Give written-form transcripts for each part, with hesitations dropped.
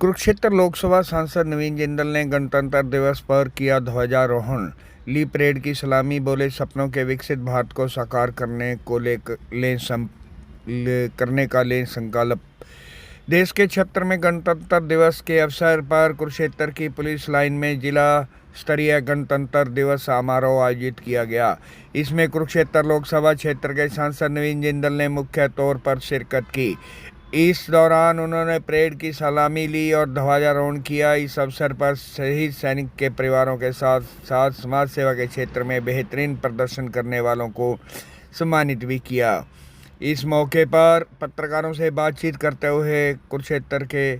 कुरुक्षेत्र लोकसभा सांसद नवीन जिंदल ने गणतंत्र दिवस पर किया ध्वजारोहण, ली परेड की सलामी, बोले सपनों के विकसित भारत को साकार करने का लें संकल्प। देश के 76वें गणतंत्र दिवस के अवसर पर कुरुक्षेत्र की पुलिस लाइन में जिला स्तरीय गणतंत्र दिवस समारोह आयोजित किया गया। इसमें कुरुक्षेत्र लोकसभा क्षेत्र के सांसद नवीन जिंदल ने मुख्य तौर पर शिरकत की। इस दौरान उन्होंने परेड की सलामी ली और ध्वजारोहण किया। इस अवसर पर शहीद सैनिक के परिवारों के साथ साथ समाज सेवा के क्षेत्र में बेहतरीन प्रदर्शन करने वालों को सम्मानित भी किया। इस मौके पर पत्रकारों से बातचीत करते हुए कुरुक्षेत्र के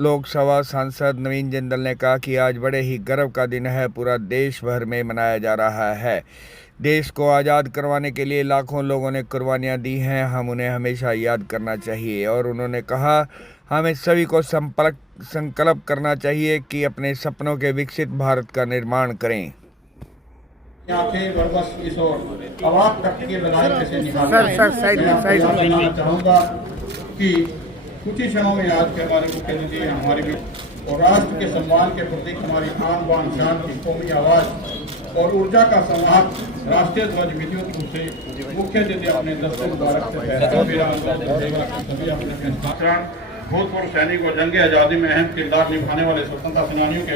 लोकसभा सांसद नवीन जिंदल ने कहा कि आज बड़े ही गर्व का दिन है, पूरा देश भर में मनाया जा रहा है। देश को आज़ाद करवाने के लिए लाखों लोगों ने कुर्बानियां दी हैं, हम उन्हें हमेशा याद करना चाहिए। और उन्होंने कहा, हमें सभी को संकल्प करना चाहिए कि अपने सपनों के विकसित भारत का निर्माण करें। चाहूँगा कि कुछ ही क्षणों में आज के हमारे मुख्यमंत्री हमारे भी और राष्ट्र के सम्मान के प्रतीक हमारी आन बान शान की कौमी आवाज और ऊर्जा का समाप्त राष्ट्रीय ध्वज विद्युत रूप से मुख्य अतिथि अपने दस्तक मुबारक से भूतपूर्व सैनिक और जंग आज़ादी में अहम किरदार निभाने वाले स्वतंत्रता सेनानियों के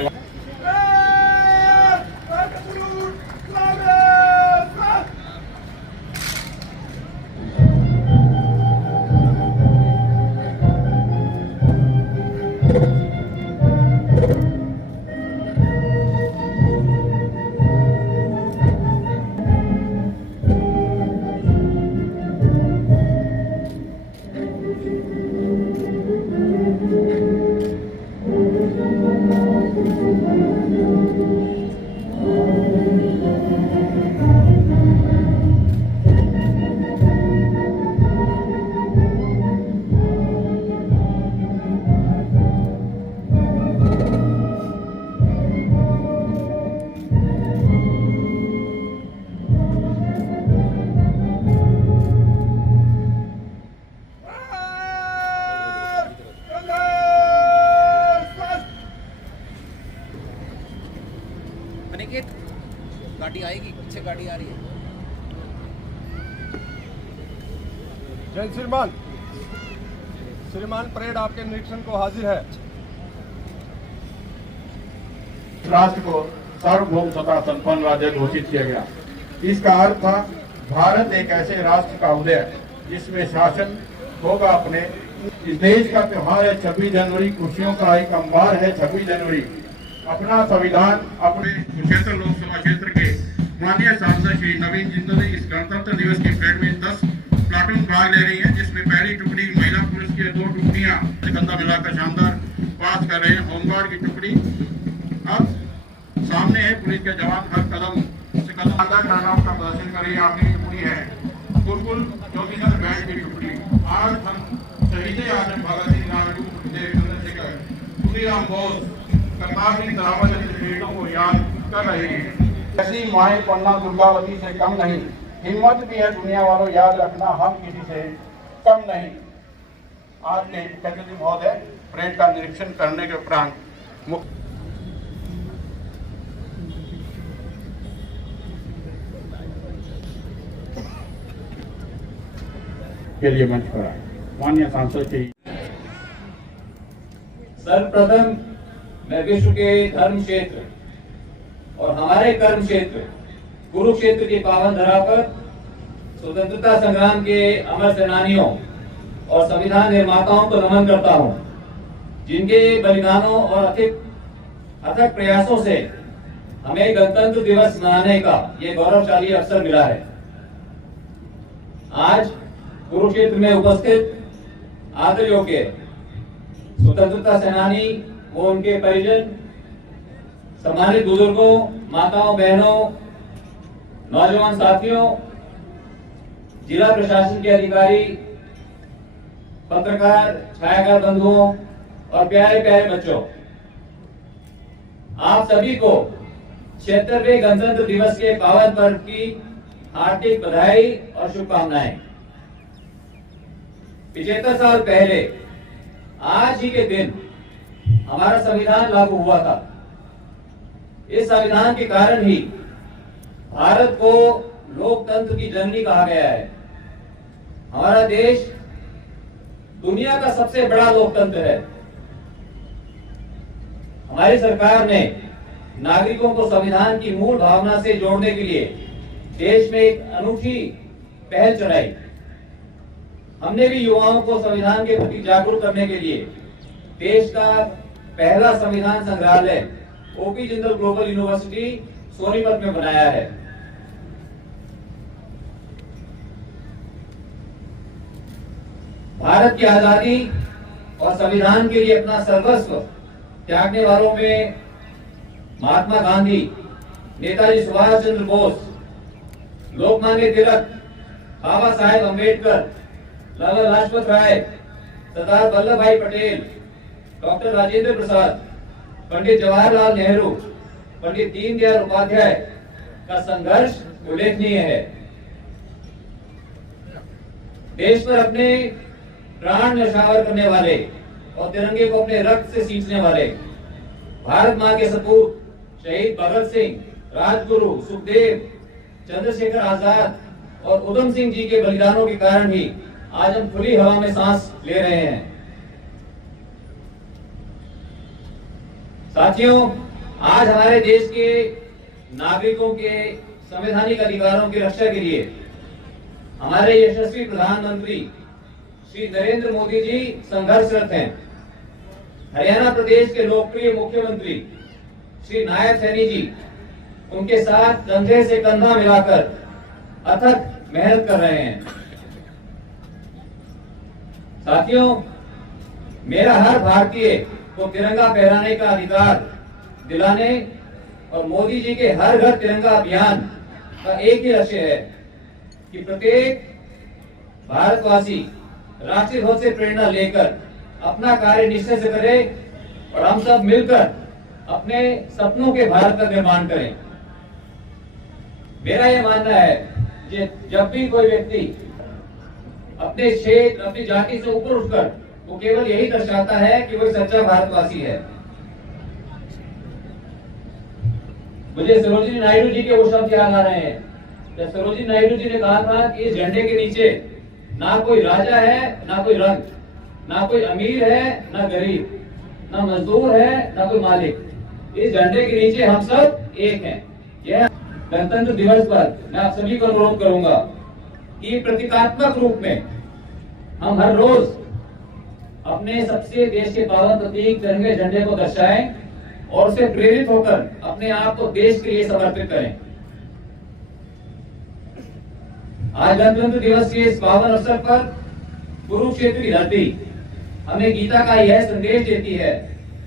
गाड़ी आएगी, पीछे गाड़ी आ रही है। जय श्रीमान परेड आपके निरीक्षण को हाजिर है। राष्ट्र को सार्वभौम सत्ता संपन्न राज्य घोषित किया गया। इसका अर्थ था भारत एक ऐसे राष्ट्र का उदय जिसमें शासन होगा अपने। इस देश का त्योहार है 26 जनवरी, खुशियों का एक अंबार है 26 जनवरी। अपना संविधान अपने कुरुक्षेत्र लोकसभा क्षेत्र के माननीय सांसद श्री नवीन जिंदल इस गणतंत्र दिवस की परेड में 10 प्लाटून भाग ले रही है, जिसमें पहली टुकड़ी महिला पुलिस की 2 टुकड़ियां कंधा मिलाकर शानदार पास कर रहे हैं। होमगार्ड की टुकड़ी अब सामने है, पुलिस के जवान हर कदम से कदम टर्नआउट का प्रदर्शन कर रही है। आपकी टुकड़ी है कुल 34 बैंड की टुकड़ी। आज हम शहीद आजम भगत सिंह राजगुरु चंद्रशेखर खुदीराम बोस करतार सिंह सरावत जैसे शहीदों को याद कर रहे हैं। ऐसी माएँ पन्ना दुर्गावती से कम नहीं, हिम्मत भी है दुनिया वालों, याद रखना हम किसी से कम नहीं। आज के मुख्यमंत्री महोदय परेड का निरीक्षण करने के उपरांत के लिए मंच पर आए। माननीय सांसद जी, सर्वप्रथम मैं विश्व के धर्म क्षेत्र और हमारे कर्म क्षेत्र कुरुक्षेत्र की पावन धरा पर स्वतंत्रता संग्राम के अमर सेनानियों और संविधान निर्माताओं को नमन करता हूं, जिनके बलिदानों और अथक प्रयासों से हमें गणतंत्र दिवस मनाने का ये गौरवशाली अवसर मिला है। आज कुरुक्षेत्र में उपस्थित आदर योग्य स्वतंत्रता सेनानी वो उनके परिजन, सम्मानित बुजुर्गों, माताओं, बहनों, नौजवान साथियों, जिला प्रशासन के अधिकारी, पत्रकार, छायाकार बंधुओं और प्यारे प्यारे बच्चों, आप सभी को 76वें गणतंत्र दिवस के पावन पर्व की हार्दिक बधाई और शुभकामनाएं। 75 साल पहले आज ही के दिन हमारा संविधान लागू हुआ था। इस संविधान के कारण ही भारत को लोकतंत्र की जननी कहा गया है। हमारा देश दुनिया का सबसे बड़ा लोकतंत्र है। हमारी सरकार ने नागरिकों को संविधान की मूल भावना से जोड़ने के लिए देश में एक अनूठी पहल चलाई। हमने भी युवाओं को संविधान के प्रति जागरूक करने के लिए देश का पहला संविधान संग्रहालय OP Jindal global university Sonipat में बनाया है। भारत की आजादी और संविधान के लिए अपना सर्वस्व त्यागने वालों में महात्मा गांधी, नेताजी सुभाष चंद्र बोस, लोकमान्य तिलक, बाबा साहेब अम्बेडकर, लाला लाजपत राय, सरदार वल्लभ भाई पटेल, डॉक्टर राजेंद्र प्रसाद, पंडित जवाहरलाल नेहरू, पंडित दीनदयाल उपाध्याय का संघर्ष उल्लेखनीय है। देश पर अपने प्राण न्यौछावर करने वाले और तिरंगे को अपने रक्त से सींचने वाले भारत मां के सपूत शहीद भगत सिंह, राजगुरु, सुखदेव, चंद्रशेखर आजाद और उधम सिंह जी के बलिदानों के कारण ही आज हम खुली हवा में सांस ले रहे हैं। साथियों, आज हमारे देश के नागरिकों के संवैधानिक अधिकारों की रक्षा के लिए हमारे यशस्वी प्रधानमंत्री श्री नरेंद्र मोदी जी संघर्षरत हैं। हरियाणा प्रदेश के लोकप्रिय मुख्यमंत्री श्री नायब सैनी जी उनके साथ कंधे से कंधा मिलाकर अथक मेहनत कर रहे हैं। साथियों, मेरा हर भारतीय को तिरंगा फहराने का अधिकार दिलाने और मोदी जी के हर घर तिरंगा अभियान का एक ही लक्ष्य है कि प्रत्येक भारतवासी राष्ट्रीय ध्वज से प्रेरणा लेकर अपना कार्य निश्चय से करे और हम सब मिलकर अपने सपनों के भारत का निर्माण करें। मेरा यह मानना है कि जब भी कोई व्यक्ति अपने क्षेत्र, अपनी जाति से ऊपर उठकर वो केवल यही दर्शाता है कि वो सच्चा भारतवासी है। मुझे सरोजिनी नायडू जी के वो शब्द याद आ रहे हैं जब सरोजिनी नायडू जी ने कहा था कि इस झंडे के नीचे ना कोई राजा है, ना कोई रंग, ना कोई अमीर है, ना गरीब, ना मजदूर है, ना कोई मालिक। इस झंडे के नीचे हम सब एक हैं। यह गणतंत्र दिवस पर मैं आप सभी को अनुरोध करूंगा कि प्रतीकात्मक रूप में हम हर रोज अपने सबसे देश के पावन प्रतीक तिरंगे झंडे को दर्शाएं और उससे प्रेरित होकर अपने आप को देश के लिए समर्पित करें। आज गणतंत्र दिवस के इस पावन अवसर पर कुरुक्षेत्र की धरती हमें गीता का यह संदेश देती है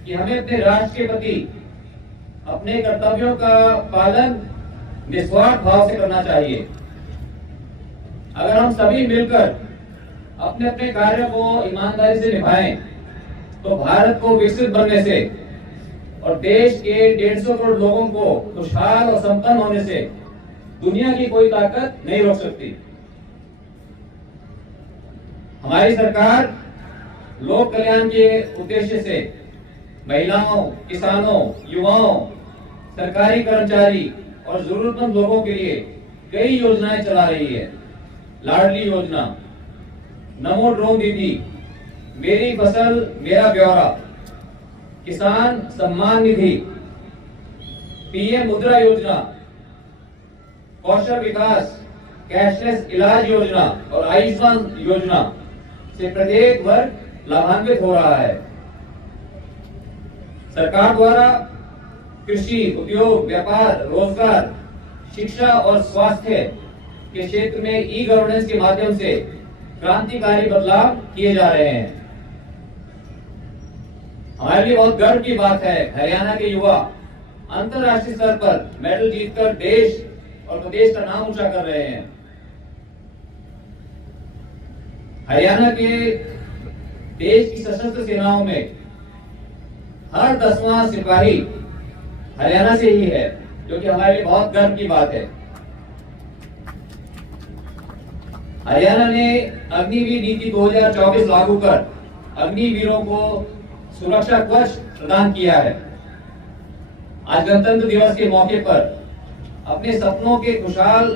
कि हमें अपने राष्ट्र के प्रति अपने कर्तव्यों का पालन निस्वार्थ भाव से करना चाहिए। अगर हम सभी मिलकर अपने अपने कार्यों को ईमानदारी से निभाएं तो भारत को विकसित बनने से और देश के 150 करोड़ लोगों को खुशहाल और संपन्न होने से दुनिया की कोई ताकत नहीं रोक सकती। हमारी सरकार लोक कल्याण के उद्देश्य से महिलाओं, किसानों, युवाओं, सरकारी कर्मचारी और जरूरतमंद लोगों के लिए कई योजनाएं चला रही है। लाडली योजना, नमो ड्रोन दीदी, मेरी फसल मेरा ब्यौरा, किसान सम्मान निधि, पीएम मुद्रा योजना, कौशल विकास, कैशलेस इलाज योजना और आयुष्मान योजना से प्रत्येक वर्ग लाभान्वित हो रहा है। सरकार द्वारा कृषि, उद्योग, व्यापार, रोजगार, शिक्षा और स्वास्थ्य के क्षेत्र में ई गवर्नेंस के माध्यम से क्रांतिकारी बदलाव किए जा रहे हैं। हमारे लिए बहुत गर्व की बात है हरियाणा के युवा अंतर्राष्ट्रीय स्तर पर मेडल जीतकर देश और प्रदेश का नाम ऊंचा कर रहे हैं। हरियाणा के देश की सशस्त्र सेनाओं में हर 10वां सिपाही हरियाणा से ही है, जो कि हमारे लिए बहुत गर्व की बात है। हरियाणा ने अग्निवीर नीति 2024 लागू कर अग्निवीरों को सुरक्षा कवच प्रदान किया है। आज गणतंत्र दिवस के मौके पर अपने सपनों के खुशहाल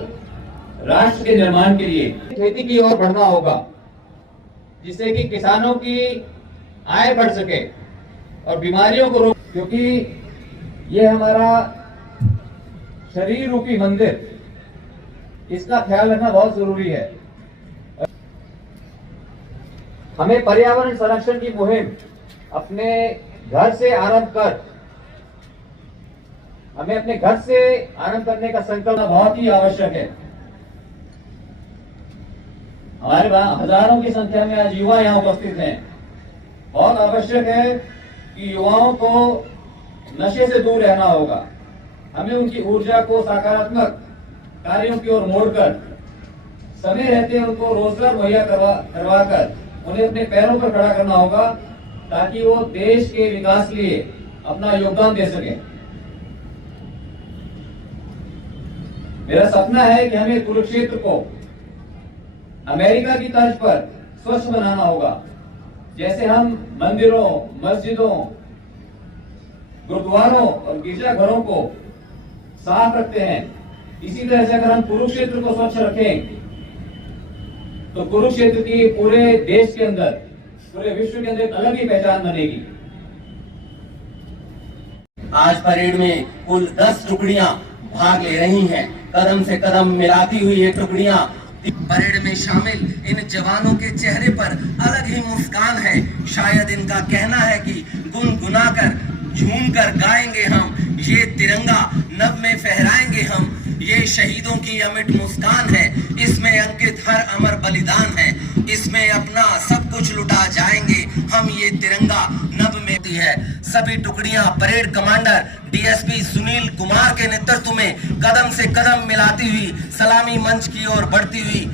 राष्ट्र के निर्माण के लिए खेती की ओर बढ़ना होगा, जिससे कि किसानों की आय बढ़ सके और बीमारियों को रोक, क्योंकि ये हमारा शरीर रूपी मंदिर, इसका ख्याल रखना बहुत जरूरी है। हमें पर्यावरण संरक्षण की मुहिम अपने घर से आरंभ कर हमें अपने घर से आरंभ करने का संकल्प बहुत ही आवश्यक है। हमारे हजारों की संख्या में आज युवा यहाँ उपस्थित हैं। बहुत आवश्यक है कि युवाओं को नशे से दूर रहना होगा। हमें उनकी ऊर्जा को सकारात्मक कार्यों की ओर मोड़कर समय रहते उनको रोजगार मुहैया करवाकर उन्हें अपने पैरों पर खड़ा करना होगा, ताकि वो देश के विकास के लिए अपना योगदान दे सके। मेरा सपना है कि हमें कुरुक्षेत्र को अमेरिका की तर्ज पर स्वच्छ बनाना होगा। जैसे हम मंदिरों, मस्जिदों, गुरुद्वारों और गिरजाघरों को साफ रखते हैं, इसी तरह से अगर हम कुरुक्षेत्र को स्वच्छ रखें तो कुरुक्षेत्र की पूरे देश के अंदर, पूरे विश्व के अंदर एक अलग ही पहचान बनेगी। आज परेड में कुल 10 टुकड़ियां भाग ले रही हैं। कदम से कदम मिलाती हुई ये टुकड़ियां परेड में शामिल इन जवानों के चेहरे पर अलग ही मुस्कान है। शायद इनका कहना है कि गुनगुनाकर, झूमकर गाएंगे हम, ये तिरंगा नभ में फहराएंगे हम। ये शहीदों की अमिट मुस्कान है, इसमें अंकित हर अमर बलिदान है। इसमें अपना सब कुछ लुटा जाएंगे हम, ये तिरंगा नभ में है। सभी टुकड़ियां parade commander DSP Sunil Kumar के नेतृत्व में कदम से कदम मिलाती हुई सलामी मंच की ओर बढ़ती हुई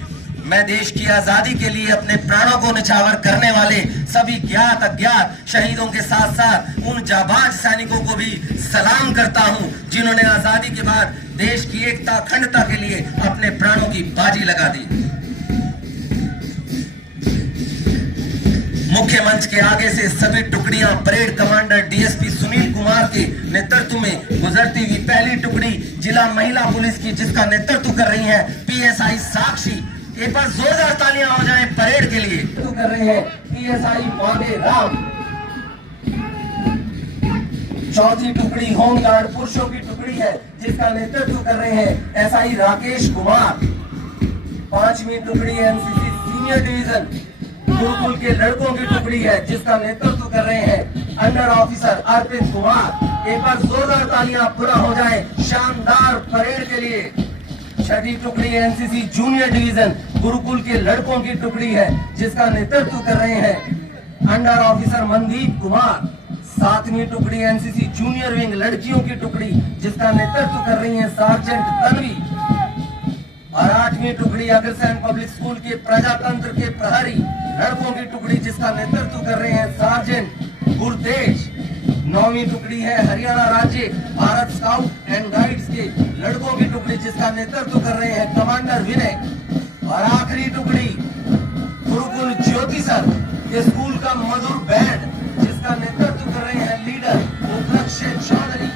मैं देश की आजादी के लिए अपने प्राणों को निछावर करने वाले सभी ज्ञात अज्ञात शहीदों के साथ साथ उन जाबाज सैनिकों को भी सलाम करता हूं, जिन्होंने आजादी के बाद देश की एकता अखंडता के लिए अपने प्राणों की बाजी लगा दी। मुख्य मंच के आगे से सभी टुकड़ियां parade commander DSP Sunil Kumar के नेतृत्व में गुजरती हुई पहली टुकड़ी जिला महिला पुलिस की, जिसका नेतृत्व कर रही है पीएसआई साक्षी। एक बार जोरदार तालियां हो जाएं परेड के लिए। नेतृत्व कर रहे हैं पीएसआई मौर्य राम। चौथी टुकड़ी होमगार्ड पुरुषों की टुकड़ी है, जिसका नेतृत्व कर रहे हैं एसआई राकेश कुमार। पांचवी टुकड़ी एनसीसी सीनियर डिवीजन गुरुकुल के लड़कों की टुकड़ी है, जिसका नेतृत्व कर रहे हैं अंडर ऑफिसर अर्पित कुमार। एक बार जोरदार तालियां पूरा हो जाए शानदार परेड के लिए। छठी टुकड़ी एनसीसी जूनियर डिवीजन गुरुकुल के लड़कों की टुकड़ी है, जिसका नेतृत्व कर रहे हैं अंडर ऑफिसर मनदीप कुमार। सातवीं टुकड़ी एनसीसी जूनियर विंग लड़कियों की टुकड़ी, जिसका नेतृत्व कर रही है सार्जेंट तन्वी। और आठवीं टुकड़ी अग्रसेन पब्लिक स्कूल के प्रजातंत्र के प्रहरी लड़कों की टुकड़ी, जिसका नेतृत्व कर रहे हैं सार्जेंट गुरतेज। नौवीं टुकड़ी है हरियाणा राज्य भारत स्काउट एंड गाइड्स के लड़कों की टुकड़ी, जिसका नेतृत्व कर रहे हैं कमांडर विनय। और आखिरी टुकड़ी गुरुकुल ज्योति सर के स्कूल का मधुर बैंड, जिसका नेतृत्व कर रहे हैं लीडर उपलक्ष्य चौधरी।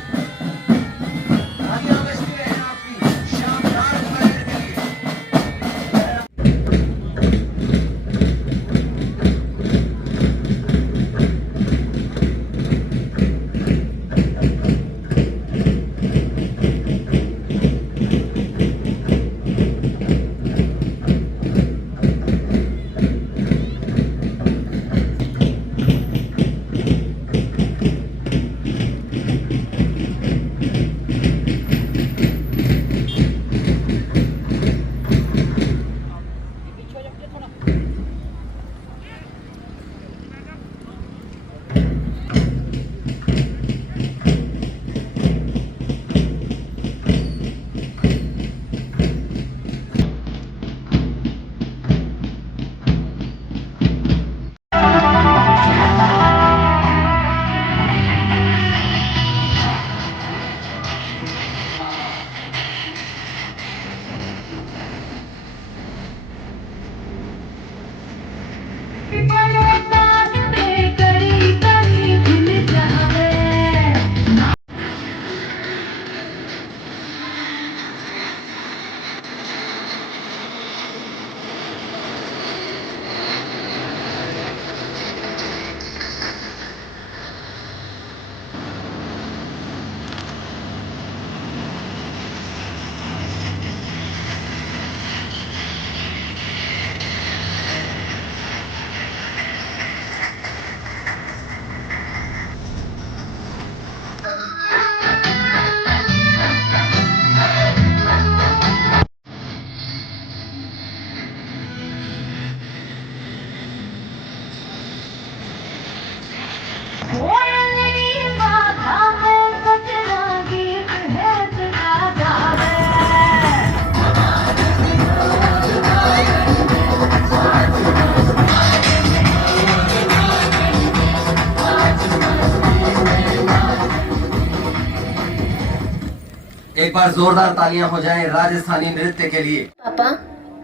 एक बार जोरदार तालियां हो जाएं राजस्थानी नृत्य के लिए। पापा,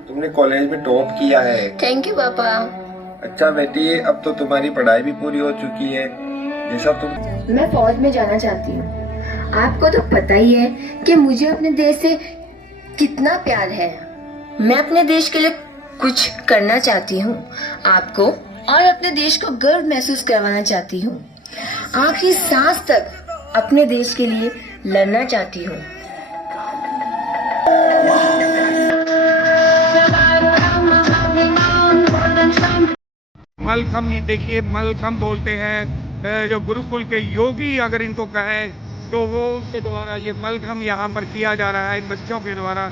तुमने कॉलेज में टॉप किया है। थैंक यू पापा। अच्छा बेटी, अब तो तुम्हारी पढ़ाई भी पूरी हो चुकी है। जैसा तुम मैं फौज में जाना चाहती हूँ। आपको तो पता ही है कि मुझे अपने देश से कितना प्यार है। मैं अपने देश के लिए कुछ करना चाहती हूँ, आपको और अपने देश को गर्व महसूस करवाना चाहती हूँ। आखिरी सांस तक अपने देश के लिए लड़ना चाहती हूँ। मलखम, देखिए मलखम बोलते हैं, जो गुरुकुल के योगी अगर इनको कहे तो वो के द्वारा ये मलखम यहाँ पर किया जा रहा है इन बच्चों के द्वारा।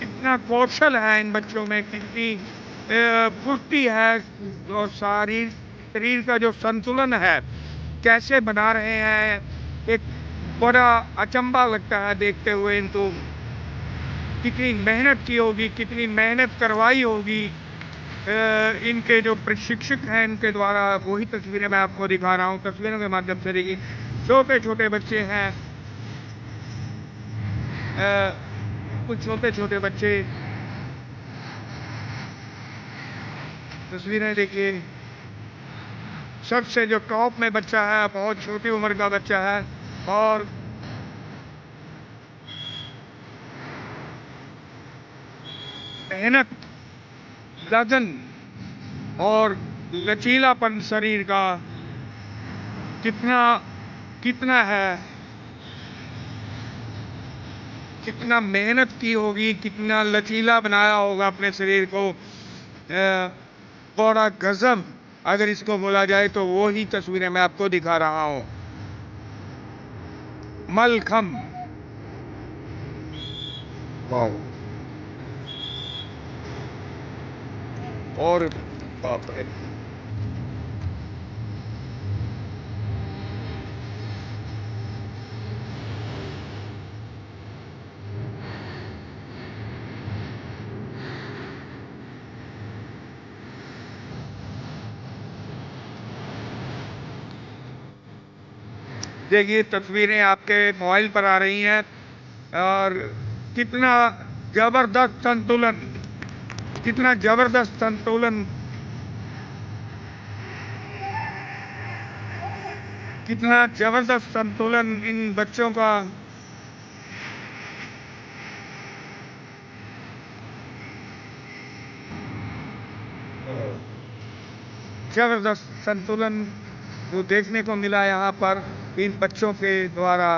कितना कौशल है इन बच्चों में, कितनी फुर्ती है और शरीर का जो संतुलन है कैसे बना रहे हैं, एक बड़ा अचंभा लगता है देखते हुए इनको। कितनी मेहनत की होगी, कितनी मेहनत करवाई होगी इनके जो प्रशिक्षक हैं इनके द्वारा। वही तस्वीरें मैं आपको दिखा रहा हूँ, तस्वीरों के माध्यम से। देखिए छोटे छोटे बच्चे हैं, कुछ छोटे छोटे बच्चे। तस्वीरें देखिए, सबसे जो टॉप में बच्चा है बहुत छोटी उम्र का बच्चा है और मेहनत, लगन और लचीलापन शरीर का कितना है, कितना मेहनत की होगी, कितना लचीला बनाया होगा अपने शरीर को। बड़ा गजब अगर इसको बोला जाए तो वो ही तस्वीरें मैं आपको दिखा रहा हूँ। मलखम, वाह। और बाप रे, देखिए तस्वीरें आपके मोबाइल पर आ रही हैं और कितना जबरदस्त संतुलन, कितना जबरदस्त संतुलन, कितना जबरदस्त संतुलन इन बच्चों का। जबरदस्त संतुलन जो देखने को मिला यहाँ पर इन बच्चों के द्वारा।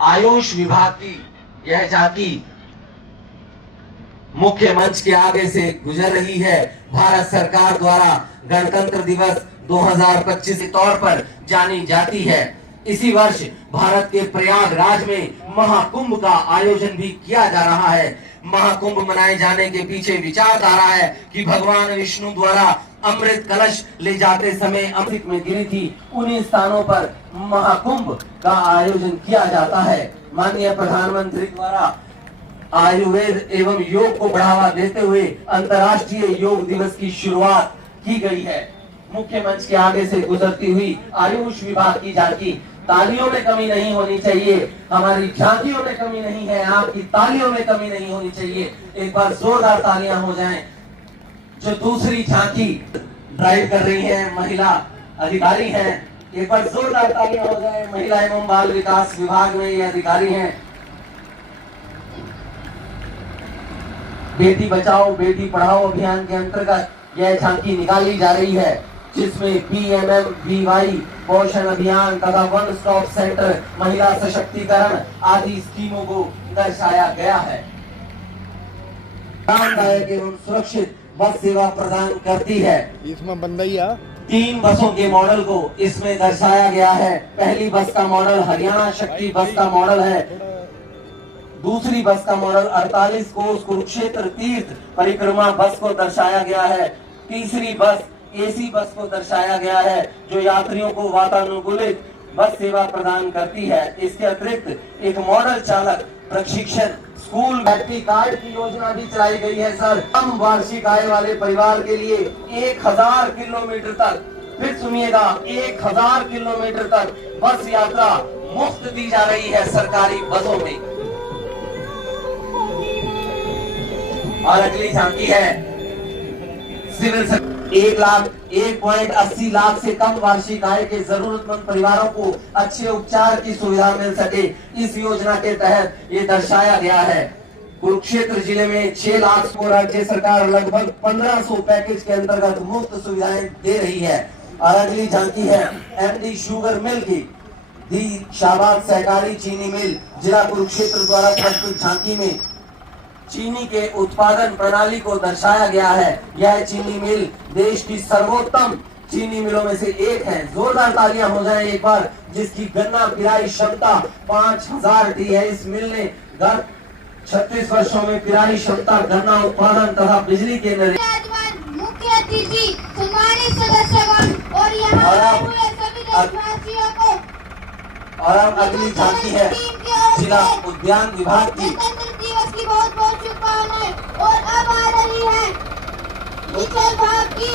आयुष विभाग की यह झांकी मुख्य मंच के आगे से गुजर रही है। भारत सरकार द्वारा गणतंत्र दिवस 2025 के तौर पर जानी जाती है। इसी वर्ष भारत के प्रयागराज में महाकुंभ का आयोजन भी किया जा रहा है। महाकुंभ मनाए जाने के पीछे विचारधारा है कि भगवान विष्णु द्वारा अमृत कलश ले जाते समय अमृत में गिरी थी, उन्हीं स्थानों पर महाकुंभ का आयोजन किया जाता है। माननीय प्रधानमंत्री द्वारा आयुर्वेद एवं योग को बढ़ावा देते हुए अंतर्राष्ट्रीय योग दिवस की शुरुआत की गई है। मुख्य मंच के आगे से गुजरती हुई आयुष विभाग की झांकी। तालियों में कमी नहीं होनी चाहिए, हमारी झांकियों में कमी नहीं है, आपकी तालियों में कमी नहीं होनी चाहिए। एक बार जोरदार तालियां हो जाएं। जो दूसरी झांकी ड्राइव कर रही हैं महिला अधिकारी हैं, एक बार जोरदार तालियां हो जाएं। महिला एवं बाल विकास विभाग में ये अधिकारी हैं। बेटी बचाओ बेटी पढ़ाओ अभियान के अंतर्गत यह झांकी निकाली जा रही है, जिसमें PMMVY पोषण अभियान तथा वन स्टॉप सेंटर, महिला सशक्तिकरण आदि स्कीमों को दर्शाया गया है। आरामदायक एवं सुरक्षित बस सेवा प्रदान करती है। इसमें बंदैया 3 बसों के मॉडल को इसमें दर्शाया गया है। पहली बस का मॉडल हरियाणा शक्ति बस का मॉडल है। दूसरी बस का मॉडल 48 कोस कुरुक्षेत्र तीर्थ परिक्रमा बस को दर्शाया गया है। तीसरी बस AC बस को दर्शाया गया है, जो यात्रियों को वातानुकूलित बस सेवा प्रदान करती है। इसके अतिरिक्त एक मॉडल चालक प्रशिक्षण स्कूल बैटरी कार्ड की योजना भी चलाई गई है सर। कम वार्षिक आय वाले परिवार के लिए 1000 किलोमीटर तक, फिर सुनिएगा 1000 किलोमीटर तक बस यात्रा मुफ्त दी जा रही है सरकारी बसों में। और अगली झांकी है सिविल 1.80 लाख से कम वार्षिक आय के जरूरतमंद परिवारों को अच्छे उपचार की सुविधा मिल सके, इस योजना के तहत ये दर्शाया गया है। कुरुक्षेत्र जिले में 6 लाख को राज्य सरकार लगभग 1500 पैकेज के अंतर्गत मुफ्त सुविधाएं दे रही है। और अगली झांकी है MD शुगर मिल की दी शाहबाद सहकारी चीनी मिल जिला कुरुक्षेत्र द्वारा प्रस्तुत झांकी में चीनी के उत्पादन प्रणाली को दर्शाया गया है। यह चीनी मिल देश की सर्वोत्तम चीनी मिलों में से एक है। जोरदार तालियां हो जाएं एक बार, जिसकी गन्ना पिराई क्षमता 5000 टी है। इस मिल ने गत 36 वर्षों में पिराई क्षमता, गन्ना उत्पादन तथा बिजली के मुख्य अतिथि, सम्मानित सदस्यगण और यहाँ हुए सभी देशवासियों को। और अब अगली झांकी है जिला उद्यान विभाग की। दिवस की बहुत बहुत शुभकामनाएं। और अब आ रही है निचल भाग की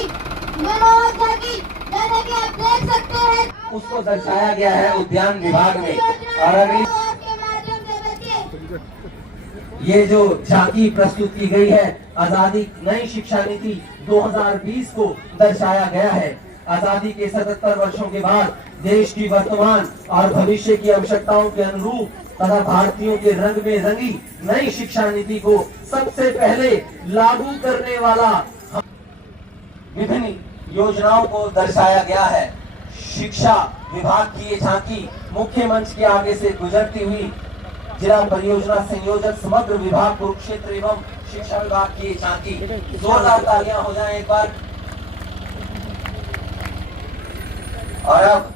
मनोहर झांकी, जैसे कि आप देख सकते हैं उसको दर्शाया गया है उद्यान विभाग में। और अगली के माध्यम से बच्चे ये जो झांकी प्रस्तुत की गई है, आजादी नई शिक्षा नीति 2020 को दर्शाया गया है। आजादी के 77 वर्षों के बाद देश की वर्तमान और भविष्य की आवश्यकताओं के अनुरूप तथा भारतीयों के रंग में रंगी नई शिक्षा नीति को सबसे पहले लागू करने वाला विभिन्न योजनाओं को दर्शाया गया है। शिक्षा विभाग की ये झांकी मुख्य मंच के आगे से गुजरती हुई जिला परियोजना संयोजक समग्र विभाग कुरुक्षेत्र एवं शिक्षा विभाग की ये झांकी। जोरदार तालियां हो जाएं एक बार। और अब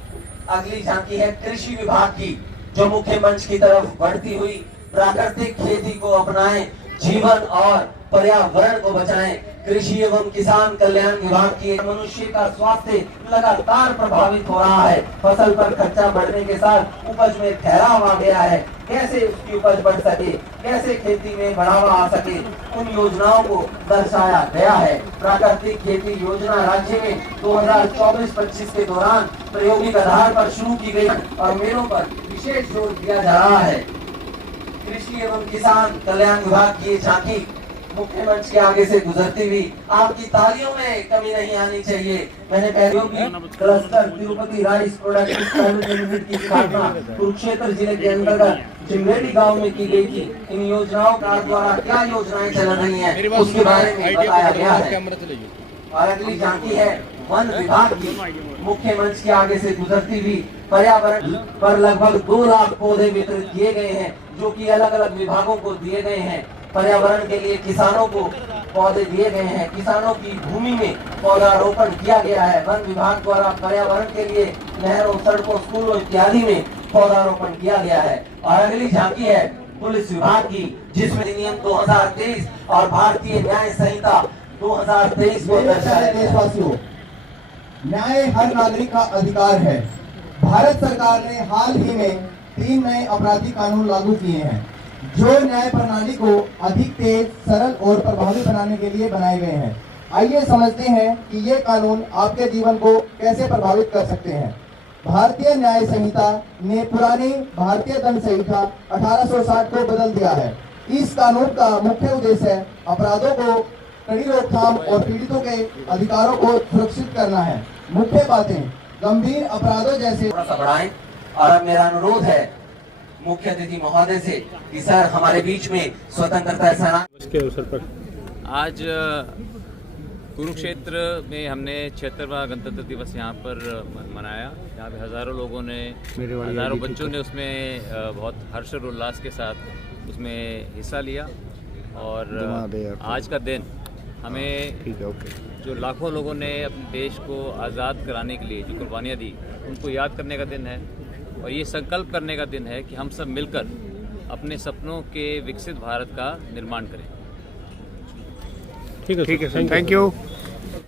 अगली झांकी है कृषि विभाग की, जो मुख्य मंच की तरफ बढ़ती हुई प्राकृतिक खेती को अपनाएं, जीवन और पर्यावरण को बचाएं। कृषि एवं किसान कल्याण विभाग की मनुष्य का स्वास्थ्य लगातार प्रभावित हो रहा है। फसल पर खर्चा बढ़ने के साथ उपज में ठहराव आ गया है। कैसे उसकी उपज बढ़ सके, कैसे खेती में बढ़ावा आ सके, उन योजनाओं को दर्शाया गया है। प्राकृतिक खेती योजना राज्य में 2024-25 के दौरान प्रायोगिक आधार पर शुरू की गई और मेलों पर विशेष जोर दिया जा रहा है। कृषि एवं किसान कल्याण विभाग की झांकी मुख्य मंच के आगे से गुजरती हुई, आपकी तालियों में कमी नहीं आनी चाहिए। मैंने पहले cluster Tirupati rice product private limited की स्थापना कुरुक्षेत्र जिले के अंतर्गत चिंगेड़ी गांव में की गई थी। इन योजनाओं का द्वारा क्या योजनाएं चल रही हैं, उसके बारे में बताया गया है। और अगली झांकी है वन विभाग की मुख्य मंच के आगे से गुजरती हुई। पर्यावरण पर लगभग 2 लाख पौधे वितरित किए गए हैं, जो कि अलग अलग विभागों को दिए गए हैं। पर्यावरण के लिए किसानों को पौधे दिए गए हैं। किसानों की भूमि में पौधारोपण किया गया है। वन विभाग द्वारा पर्यावरण के लिए नहरों, सड़कों, स्कूलों इत्यादि में पौधारोपण किया गया है। और अगली झांकी है पुलिस विभाग की, जिसमें अधिनियम 2023 और भारतीय न्याय संहिता 2023 को दर्शाया। देशवासियों, न्याय हर नागरिक का अधिकार है। भारत सरकार ने हाल ही में 3 नए आपराधिक कानून लागू किए हैं, जो न्याय प्रणाली को अधिक तेज, सरल और प्रभावी बनाने के लिए बनाए गए हैं। आइए समझते हैं कि ये कानून आपके जीवन को कैसे प्रभावित कर सकते हैं। भारतीय न्याय संहिता ने पुरानी भारतीय दंड संहिता 1860 को बदल दिया है। इस कानून का मुख्य उद्देश्य अपराधों को कड़ी रोकथाम और पीड़ितों के अधिकारों को सुरक्षित करना है। मुख्य बातें गंभीर अपराधों जैसे थोड़ा सा बढ़ाएं। और अब मेरा अनुरोध है मुख्य अतिथि महोदय से कि सर हमारे बीच में स्वतंत्रता सेनानी इसके अवसर पर आज कुरुक्षेत्र में हमने 76वां गणतंत्र दिवस यहाँ पर मनाया। यहाँ पे हज़ारों लोगों ने, हज़ारों बच्चों ने उसमें बहुत हर्ष और उल्लास के साथ उसमें हिस्सा लिया। और आज का दिन हमें जो लाखों लोगों ने अपने देश को आज़ाद कराने के लिए जो कुर्बानियाँ दी उनको याद करने का दिन है। और ये संकल्प करने का दिन है कि हम सब मिलकर अपने सपनों के विकसित भारत का निर्माण करें। ठीक है सर, थैंक यू।